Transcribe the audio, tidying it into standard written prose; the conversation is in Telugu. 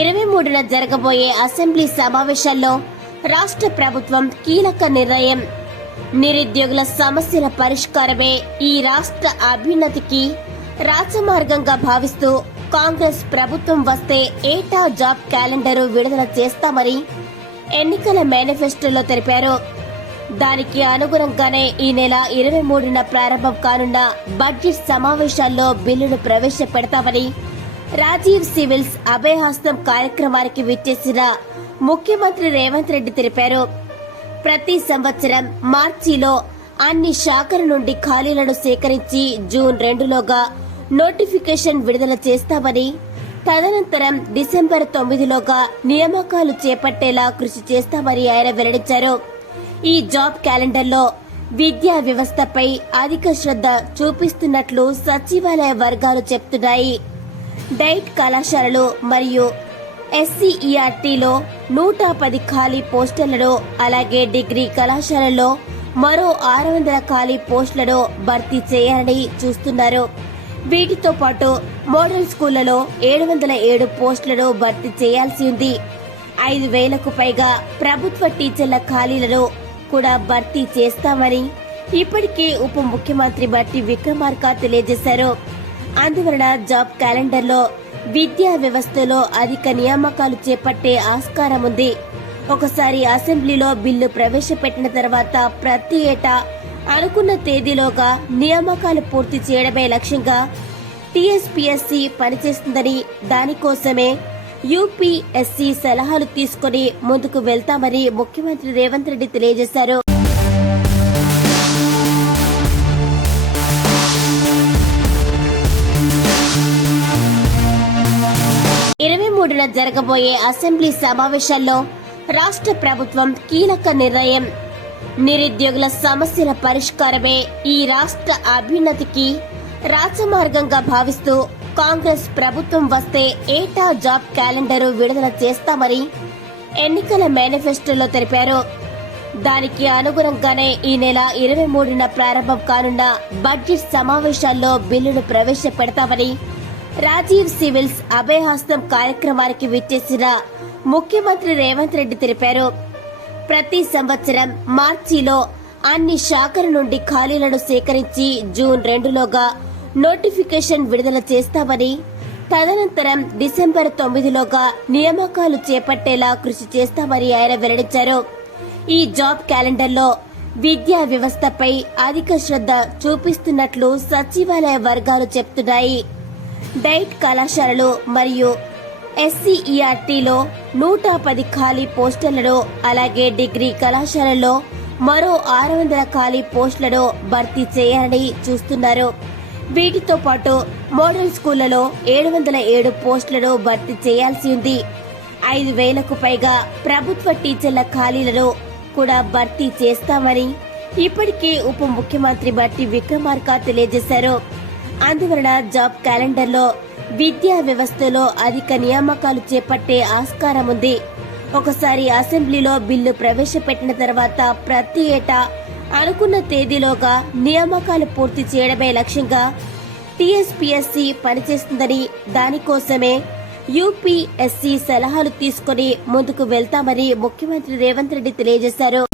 23న జరగబోయే అసెంబ్లీ సమావేశాల్లో రాష్ట్ర ప్రభుత్వం కీలక నిర్ణయం. నిరుద్యోగుల సమస్యల పరిష్కారమే ఈ రాష్ట్ర అభ్యున్నతికి రాజమార్గంగా భావిస్తూ కాంగ్రెస్ ప్రభుత్వం వస్తే ఏటా జాబ్ క్యాలెండర్ విడుదల చేస్తామని ఎన్నికల మేనిఫెస్టోలో తెలిపారు. దానికి అనుగుణంగానే ఈ నెల 23న ప్రారంభం కానున్న బడ్జెట్ సమావేశాల్లో బిల్లును ప్రవేశపెడతామని రాజీవ్ సివిల్స్ అభయహస్తం కార్యక్రమానికి విచ్చేసిన ముఖ్యమంత్రి రేవంత్ రెడ్డి తెలిపారు. ప్రతి సంవత్సరం మార్చిలో అన్ని శాఖల నుండి ఖాళీలను సేకరించి జూన్ 2లోగా నోటిఫికేషన్ విడుదల చేస్తామని, తదనంతరం డిసెంబర్ 9లోగా నియామకాలు చేపట్టేలా కృషి చేస్తామని ఆయన వెల్లడించారు. ఈ జాబ్ క్యాలెండర్లో విద్యా వ్యవస్థపై అధిక శ్రద్ధ చూపిస్తున్నట్లు సచివాలయ వర్గాలు చెప్తున్నాయి. డైట్ కళాశాలలు మరియు SCERTలో 110 ఖాళీ పోస్టులను, అలాగే డిగ్రీ కళాశాలల్లో మరో 600 ఖాళీ పోస్టులను భర్తీ చేయాలని చూస్తున్నారు. వీటితో పాటు మోడల్ స్కూళ్లలో 707 పోస్టులను భర్తీ చేయాల్సి ఉంది. 5,000కు పైగా ప్రభుత్వ టీచర్ల ఖాళీలను కూడా భర్తీ చేస్తామని ఇప్పటికే ఉప ముఖ్యమంత్రి బట్టి విక్రమార్క తెలియజేశారు. అందువలన జాబ్ క్యాలెండర్లో విద్యా వ్యవస్థలో అధిక నియామకాలు చేపట్టే ఆస్కారం ఉంది. ఒకసారి అసెంబ్లీలో బిల్లు ప్రవేశపెట్టిన తర్వాత ప్రతి ఏటా అనుకున్న తేదీలోగా నియామకాలు పూర్తి చేయడమే లక్ష్యంగా TSPSC పనిచేస్తుందని, దానికోసమే UPSC సలహాలు తీసుకుని ముందుకు వెళ్తామని ముఖ్యమంత్రి రేవంత్ రెడ్డి తెలియజేశారు. 23న జరగబోయే అసెంబ్లీ సమావేశాల్లో రాష్ట్ర ప్రభుత్వం కీలక నిర్ణయం. నిరుద్యోగుల సమస్యల పరిష్కారమే ఈ రాష్ట్ర అభ్యున్నతికి రాజమార్గంగా భావిస్తూ కాంగ్రెస్ ప్రభుత్వం వస్తే ఏటా జాబ్ క్యాలెండర్ విడుదల చేస్తామని ఎన్నికల మేనిఫెస్టోలో తెలిపారు. దానికి అనుగుణంగానే ఈ నెల 23న ప్రారంభం కానున్న బడ్జెట్ సమావేశాల్లో బిల్లును ప్రవేశపెడతామని రాజీవ్ సివిల్స్ అభయహస్తం కార్యక్రమానికి విచ్చేసిన ముఖ్యమంత్రి రేవంత్ రెడ్డి తెలిపారు. ప్రతి సంవత్సరం మార్చిలో అన్ని శాఖల నుండి ఖాళీలను సేకరించి జూన్ 2లోగా నోటిఫికేషన్ విడుదల చేస్తామని, తదనంతరం డిసెంబర్ 9లోగా నియామకాలు చేపట్టేలా కృషి చేస్తామని ఆయన వెల్లడించారు. ఈ జాబ్ క్యాలెండర్లో విద్యా వ్యవస్థపై అధిక శ్రద్ధ చూపిస్తున్నట్లు సచివాలయ వర్గాలు చెప్తున్నాయి. డైట్ కళాశాలలు మరియు SCERTలో 110 ఖాళీ పోస్టులను, అలాగే డిగ్రీ కళాశాలల్లో మరో 600 ఖాళీ పోస్టులను భర్తీ చేయాలని చూస్తున్నారు. వీటితో పాటు మోడల్ స్కూళ్లలో 707 పోస్టులను భర్తీ చేయాల్సి ఉంది. 5,000కు పైగా ప్రభుత్వ టీచర్ల ఖాళీలను కూడా భర్తీ చేస్తామని ఇప్పటికే ఉప ముఖ్యమంత్రి బట్టి విక్రమార్క తెలియజేశారు. అందువలన జాబ్ క్యాలెండర్లో విద్యా వ్యవస్థలో అధిక నియామకాలు చేపట్టే ఆస్కారం ఉంది. ఒకసారి అసెంబ్లీలో బిల్లు ప్రవేశపెట్టిన తర్వాత ప్రతి ఏటా అనుకున్న తేదీలోగా నియామకాలు పూర్తి చేయడమే లక్ష్యంగా TSPSC పనిచేస్తుందని, దానికోసమే UPSC సలహాలు తీసుకుని ముందుకు వెళ్తామని ముఖ్యమంత్రి రేవంత్ రెడ్డి తెలియజేశారు.